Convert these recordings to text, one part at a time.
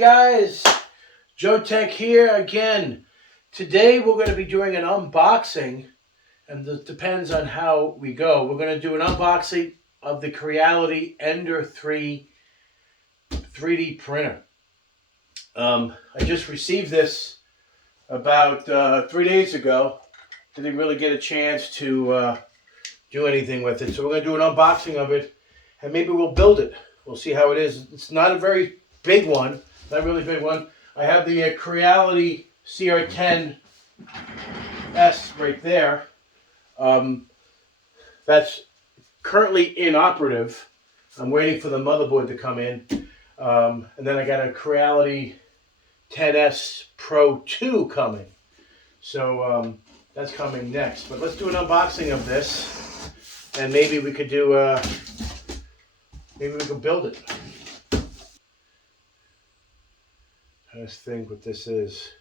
guys, JoeteckTips here again. Today we're going to be doing an unboxing, and this depends on how we go. We're going to do an unboxing of the Creality Ender 3 3D printer. I just received this about 3 days ago. Didn't really get a chance to do anything with it, so we're going to do an unboxing of it, and maybe we'll build it. We'll see how it is. It's not a very big one, not a really big one. I have the Creality CR10S right there. That's currently inoperative. I'm waiting for the motherboard to come in. And then I got a Creality 10S Pro 2 coming. So that's coming next. But let's do an unboxing of this, and maybe we could do maybe we can build it. Let's think what this is.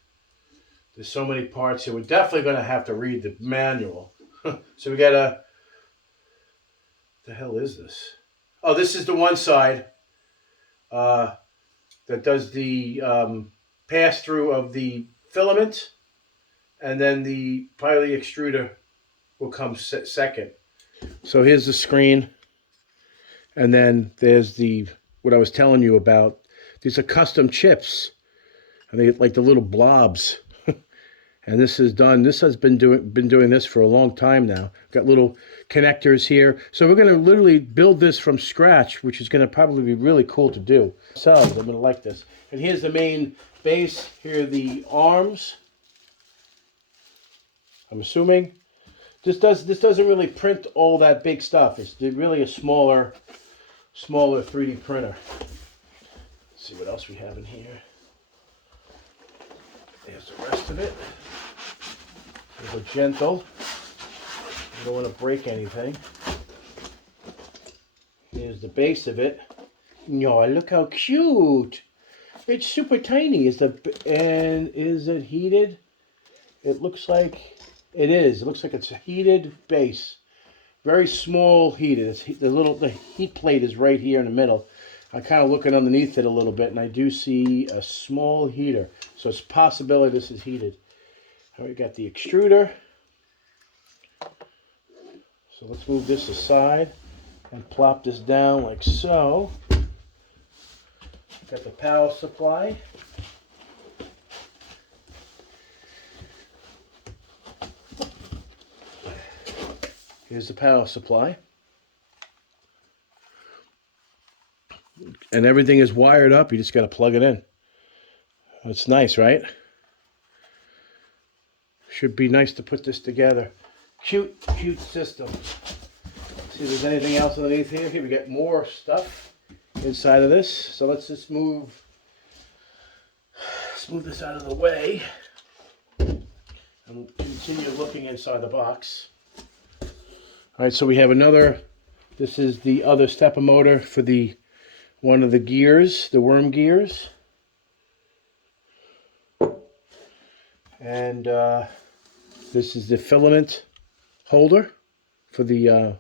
There's so many parts here. We're definitely going to have to read the manual. So we got a... What the hell is this? Oh, this is the one side that does the pass-through of the filament, and then probably the extruder will come second. So here's the screen, and then there's what I was telling you about. These are custom chips, and they get like the little blobs. And this is done. This has been doing this for a long time now. Got little connectors here. So we're going to literally build this from scratch, which is going to probably be really cool to do. So I'm going to like this. And here's the main base. Here are the arms. I'm assuming this doesn't really print all that big stuff. It's really a smaller 3D printer. Let's see what else we have in here. There's the rest of it. A little gentle. You don't want to break anything. Here's the base of it. No, look how cute. It's super tiny. And is it heated? It looks like it is. It looks like it's a heated base. Very small heated. The heat plate is right here in the middle. I'm kind of looking underneath it a little bit, and I do see a small heater. So it's a possibility this is heated. All right, we got the extruder. So let's move this aside and plop this down like so. Got the power supply. Here's the power supply. And everything is wired up. You just got to plug it in. It's nice, right? Should be nice to put this together. Cute system. See if there's anything else underneath here. Here we get more stuff inside of this. So let's just move this out of the way and we'll continue looking inside the box. All right, so we have another. This is the other stepper motor for one of the gears, the worm gears. And this is the filament holder for the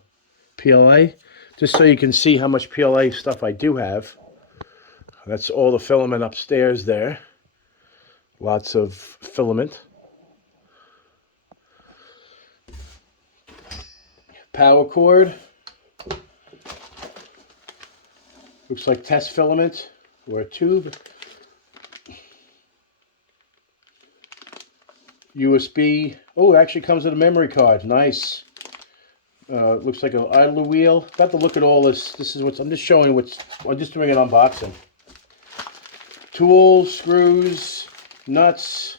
PLA. Just so you can see how much PLA stuff I do have. That's all the filament upstairs there. Lots of filament. Power cord. Looks like test filament or a tube. USB. Oh, it actually comes with a memory card. Nice. Looks like an idler wheel. Got to look at all this. This is I'm just showing I'm just doing an unboxing. Tools, screws, nuts,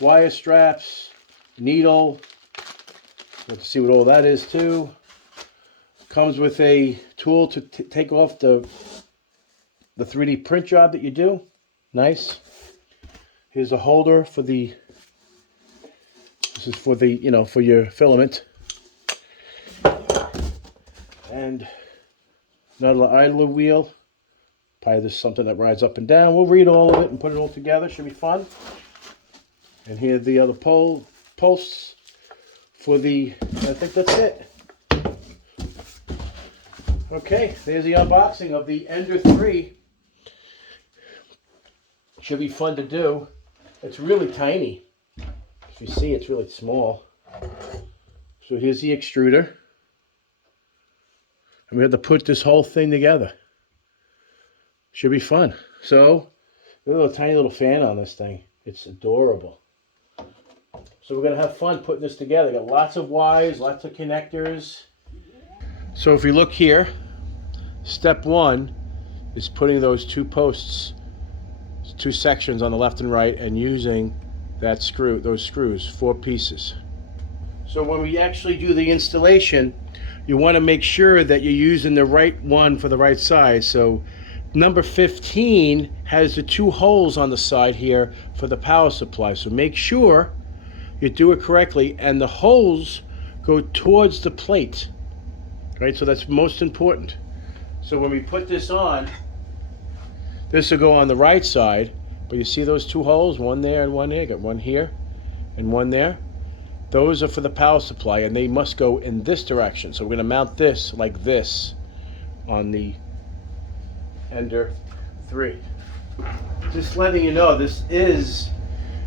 wire straps, needle. Let's see what all that is too. Comes with a tool to take off the 3D print job that you do. Nice. Here's a holder for this is for for your filament. And another idler wheel. Probably there's something that rides up and down. We'll read all of it and put it all together. Should be fun. And here are the other posts for I think that's it. Okay, there's the unboxing of the Ender 3. Should be fun to do. It's really tiny. If you see, it's really small. So here's the extruder. And we have to put this whole thing together. Should be fun. So, a little tiny little fan on this thing. It's adorable. So we're going to have fun putting this together. Got lots of wires, lots of connectors. So if we look here, step one is putting those two posts, two sections on the left and right, and using that screw, those screws, 4 pieces. So when we actually do the installation, you want to make sure that you're using the right one for the right size. So number 15 has the 2 holes on the side here for the power supply. So make sure you do it correctly, and the holes go towards the plate, right? So that's most important. So when we put this on, this will go on the right side, but you see those 2 holes, one there and one there. Got one here and one there. Those are for the power supply, and they must go in this direction. So we're going to mount this like this on the Ender 3. Just letting you know, this is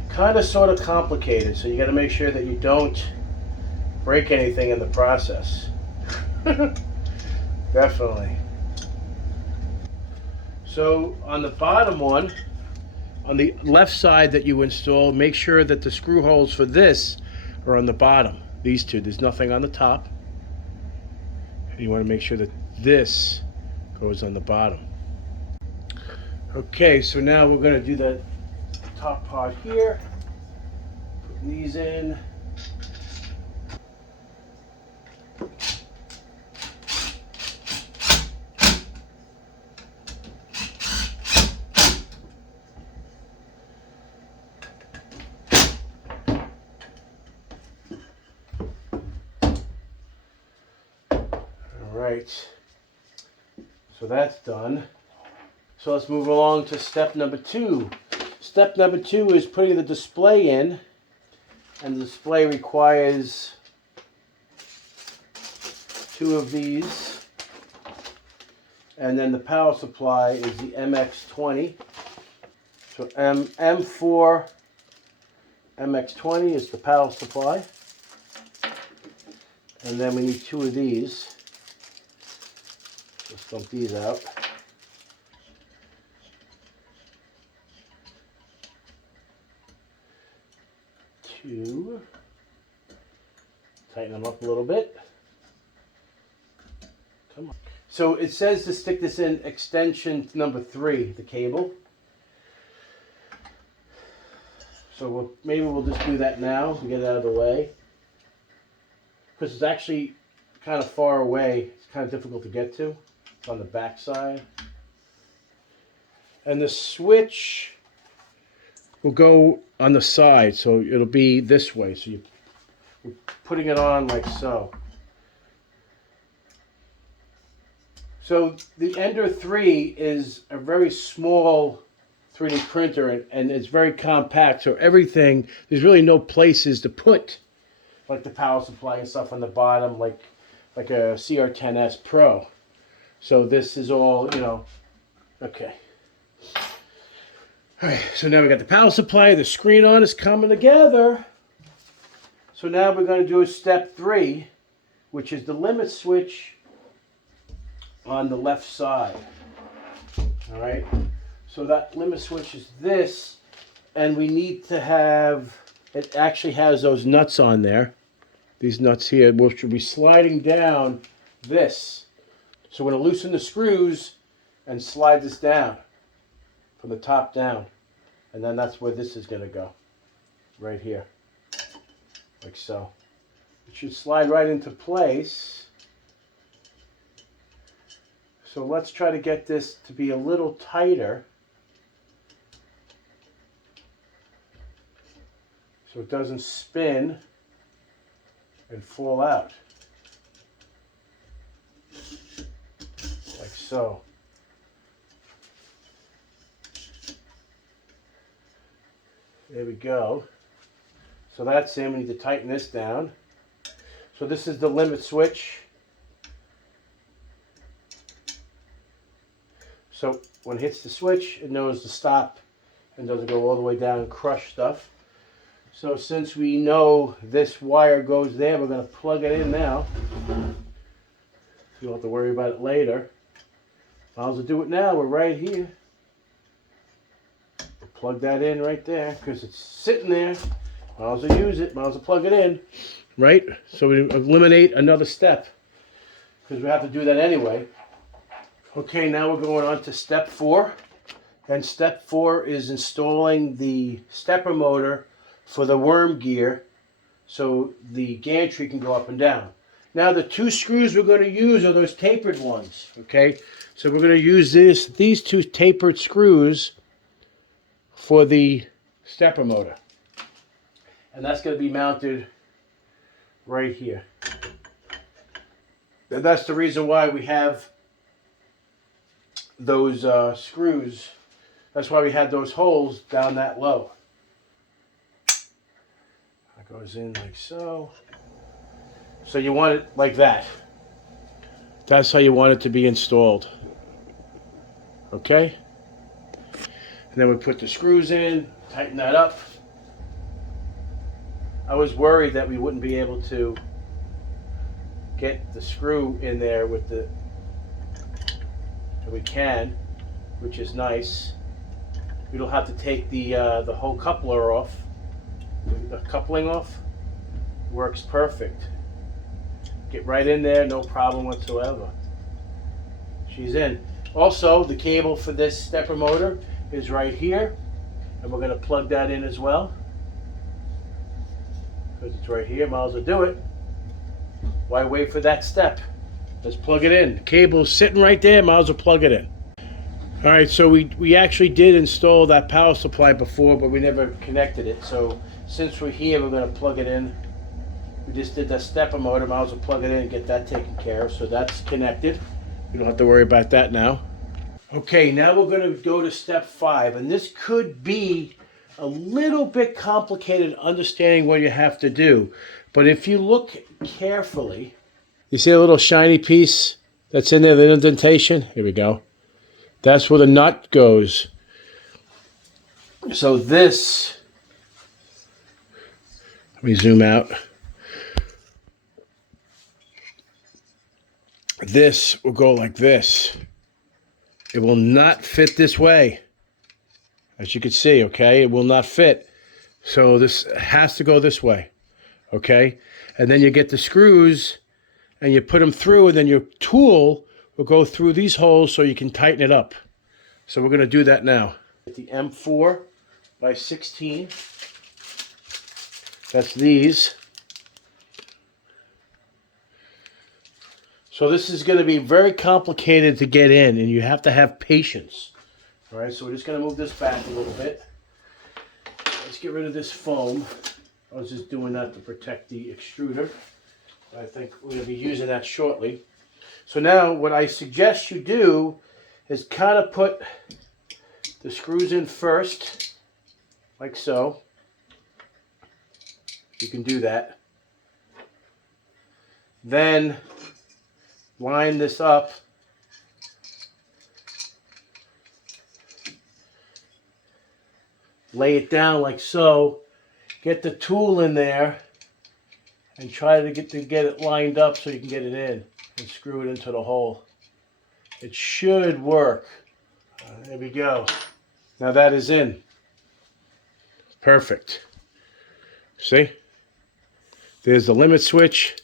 kind of sort of complicated, so you got to make sure that you don't break anything in the process. Definitely. So on the bottom one, on the left side that you install, make sure that the screw holes for this are on the bottom. These two, there's nothing on the top. You want to make sure that this goes on the bottom. Okay, so now we're going to do the top part here. Put these in. Right, so that's done. So let's move along to step number 2. Step number 2 is putting the display in, and the display requires 2 of these, and then the power supply is the MX20. So M4 MX20 is the power supply, and then we need 2 of these. Let's dump these out. Two. Tighten them up a little bit. Come on. So it says to stick this in extension number 3, the cable. So maybe we'll just do that now to get it out of the way. Because it's actually kind of far away. It's kind of difficult to get to. It's on the back side. And the switch will go on the side, so it'll be this way. So you're putting it on like so. So the Ender 3 is a very small 3D printer, and it's very compact, so everything, there's really no places to put like the power supply and stuff on the bottom, like a CR10S Pro. So this is all, you know, okay. All right, so now we got the power supply, the screen on is coming together. So now we're going to do step 3, which is the limit switch on the left side. All right, so that limit switch is this, and we need to have, it actually has those nuts on there. These nuts here, which will be sliding down this. So we're going to loosen the screws and slide this down from the top down. And then that's where this is going to go. Right here. Like so. It should slide right into place. So let's try to get this to be a little tighter, so it doesn't spin and fall out. Like so. There we go. So that's in. We need to tighten this down. So this is the limit switch. So when it hits the switch, it knows to stop and doesn't go all the way down and crush stuff. So since we know this wire goes there, we're going to plug it in now. You don't have to worry about it later. Might as well do it now. We're right here. We'll plug that in right there because it's sitting there. Might as well use it. Might as well plug it in. Right? So we eliminate another step because we have to do that anyway. Okay, now we're going on to step 4. And step 4 is installing the stepper motor for the worm gear so the gantry can go up and down. Now the 2 screws we're going to use are those tapered ones, okay? So we're going to use these 2 tapered screws for the stepper motor. And that's going to be mounted right here. And that's the reason why we have those screws. That's why we had those holes down that low. That goes in like so. So you want it like that. That's how you want it to be installed. Okay? And then we put the screws in, tighten that up. I was worried that we wouldn't be able to get the screw in there with the... We can, which is nice. We don't have to take the whole coupler off. The coupling off works perfect. Get right in there, no problem whatsoever. She's in. Also, the cable for this stepper motor is right here, and we're going to plug that in as well. Because it's right here, might as well do it. Why wait for that step? Let's plug it in. The cable's sitting right there, might as well plug it in. Alright, so we actually did install that power supply before, but we never connected it. So since we're here, we're going to plug it in. We just did the stepper motor, might as well plug it in and get that taken care of. So that's connected. We don't have to worry about that now. Okay, now we're going to go to step 5. And this could be a little bit complicated understanding what you have to do. But if you look carefully, you see a little shiny piece that's in there, the indentation? Here we go. That's where the nut goes. So this, let me zoom out. This will go like this. It will not fit this way. As you can see, okay? It will not fit. So this has to go this way, okay? And then you get the screws and you put them through, and then your tool will go through these holes so you can tighten it up. So we're going to do that now. The M4 by 16. That's these. So this is going to be very complicated to get in, and you have to have patience. All right, so we're just going to move this back a little bit. Let's get rid of this foam. I was just doing that to protect the extruder. I think we're going to be using that shortly. So now what I suggest you do is kind of put the screws in first, like so. You can do that. Then line this up. Lay it down like so. Get the tool in there and try to get it lined up so you can get it in and screw it into the hole. It should work. There we go. Now that is in. Perfect. See? There's the limit switch.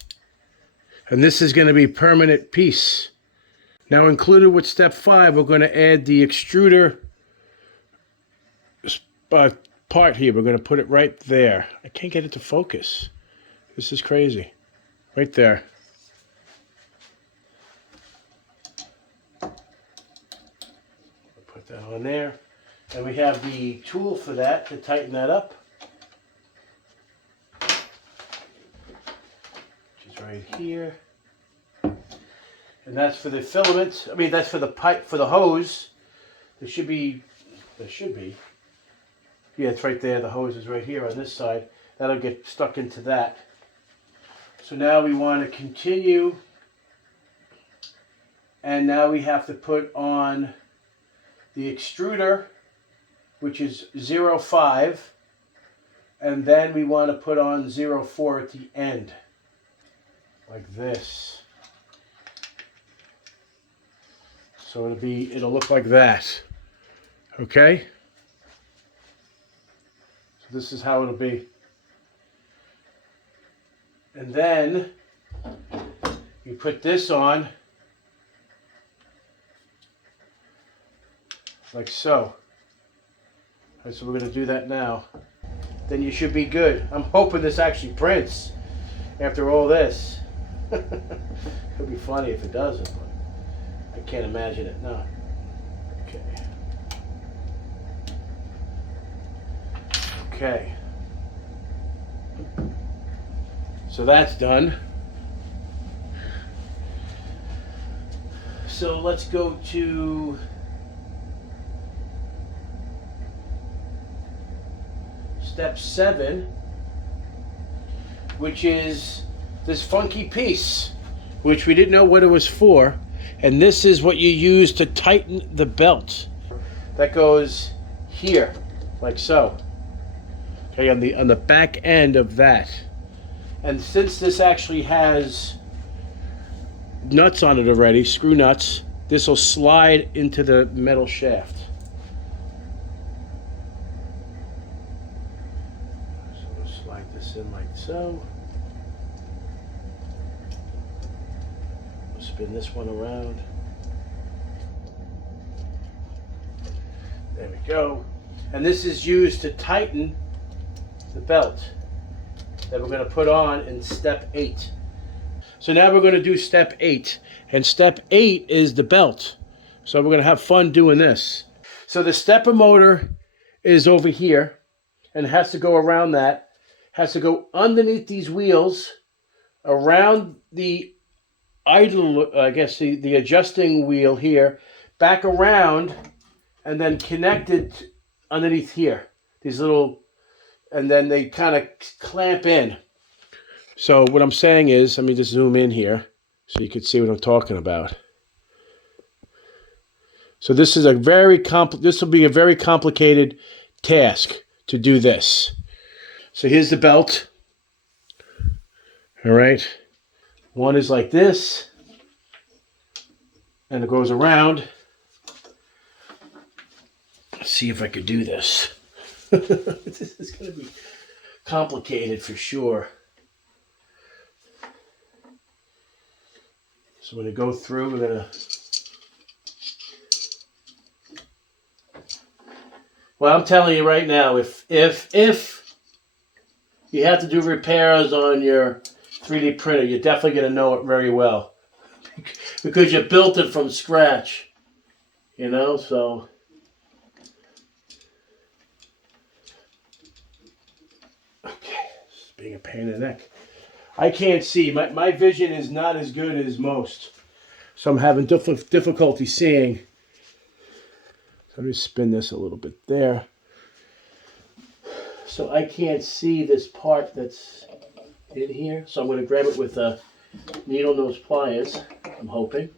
And this is going to be a permanent piece. Now included with step 5, we're going to add the extruder part here. We're going to put it right there. I can't get it to focus. This is crazy. Right there. Put that on there. And we have the tool for that to tighten that up. Which is right here. And that's for the filament. I mean, that's for the pipe, for the hose. There should be. Yeah, it's right there. The hose is right here on this side. That'll get stuck into that. So now we want to continue. And now we have to put on the extruder which is 0.5, and then we want to put on 0.4 at the end, like this. So it'll look like that. Okay? So this is how it'll be. And then you put this on like so. All right, so we're going to do that now. Then you should be good. I'm hoping this actually prints after all this. It'll be funny if it doesn't, but I can't imagine it not. Okay. Okay. So that's done. So let's go to step 7, which is this funky piece, which we didn't know what it was for. And this is what you use to tighten the belt. That goes here, like so. Okay, on the back end of that. And since this actually has nuts on it already, screw nuts, this will slide into the metal shaft. So we'll slide this in like so. We'll spin this one around. There we go. And this is used to tighten the belt that we're going to put on in step 8. So now we're going to do step 8. And step 8 is the belt. So we're going to have fun doing this. So the stepper motor is over here and has to go around that. Has to go underneath these wheels, around the idle, I guess the adjusting wheel here, back around, and then connected underneath here. These little, and then they kind of clamp in. So what I'm saying is, let me just zoom in here so you can see what I'm talking about. So this is this will be a very complicated task to do this. So here's the belt. All right. One is like this, and it goes around. Let's see if I could do this. This is going to be complicated for sure. So when I go through, we're going to... Well, I'm telling you right now, if you have to do repairs on your 3D printer, you're definitely going to know it very well. Because you built it from scratch. You know, so... Okay, it's being a pain in the neck. I can't see. My vision is not as good as most. So I'm having difficulty seeing. So let me spin this a little bit there. So I can't see this part that's in here. So I'm going to grab it with a needle nose pliers, I'm hoping.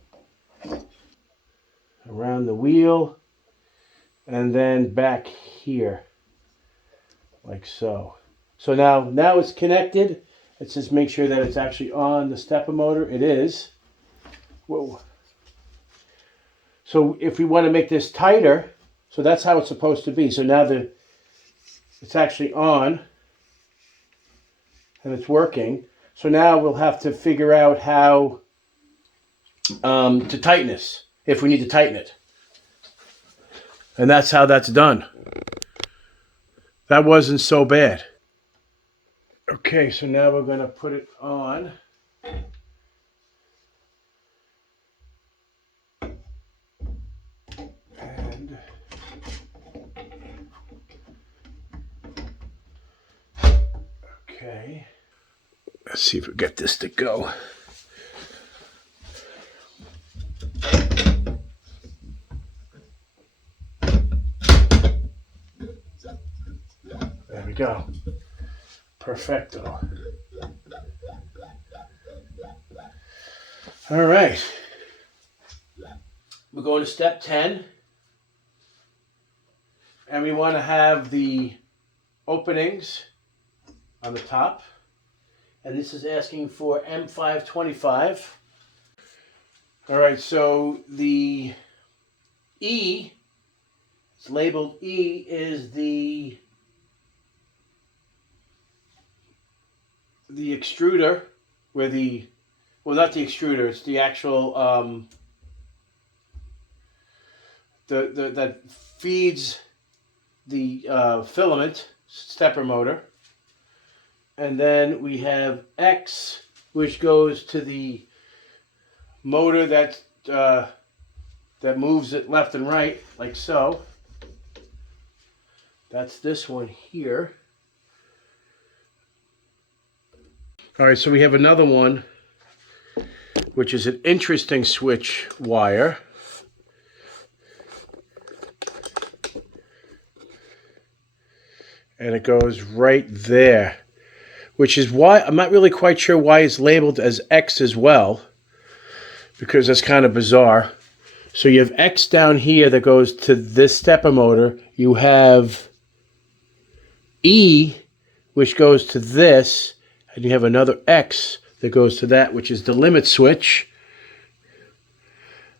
Around the wheel. And then back here. Like so. So now it's connected. Let's just make sure that it's actually on the stepper motor. It is. Whoa. So if we want to make this tighter, so that's how it's supposed to be. So now it's actually on and it's working. So now we'll have to figure out how to tighten this, if we need to tighten it. And that's how that's done. That wasn't so bad. Okay, so now we're going to put it on. And okay. Let's see if we get this to go. There we go. Perfecto. All right. We're going to step 10. And we want to have the openings on the top. And this is asking for M525. All right, so the E, it's labeled E, is the extruder, where the, well, not the extruder, it's the actual, that feeds the filament stepper motor. And then we have X, which goes to the motor that moves it left and right, like so. That's this one here. All right, so we have another one, which is an interesting switch wire. And it goes right there, which is why I'm not really quite sure why it's labeled as X as well, because that's kind of bizarre. So you have X down here that goes to this stepper motor. You have E, which goes to this, and you have another X that goes to that, which is the limit switch.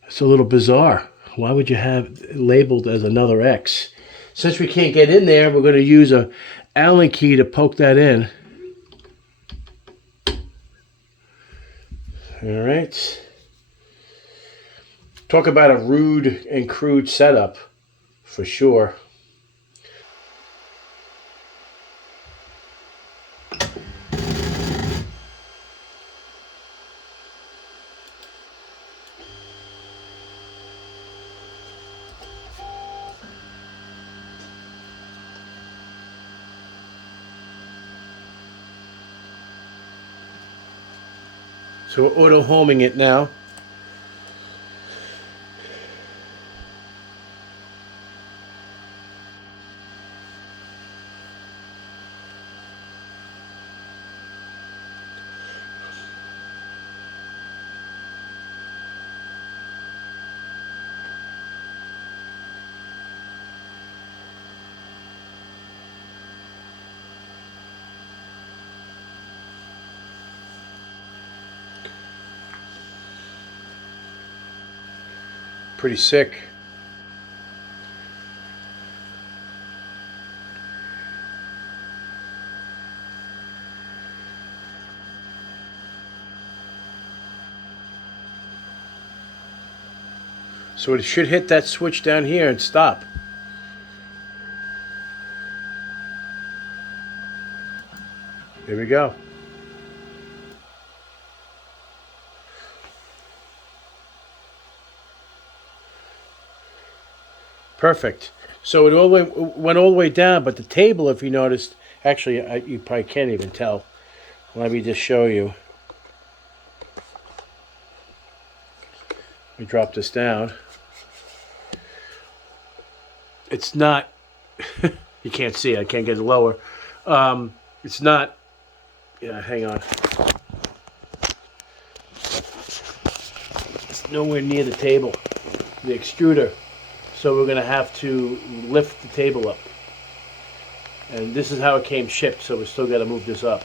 It's a little bizarre. Why would you have it labeled as another X? Since we can't get in there, we're going to use a Allen key to poke that in. All right. Talk about a rude and crude setup, for sure. So we're auto-homing it now. Pretty sick. So it should hit that switch down here and stop. Here we go. Perfect. So it went all the way down, but the table, if you noticed, actually, you probably can't even tell. Let me just show you. Let me drop this down. It's not, you can't see it, I can't get it lower. It's not, yeah, hang on. It's nowhere near the table, the extruder. So we're going to have to lift the table up. And this is how it came shipped, so we still got to move this up.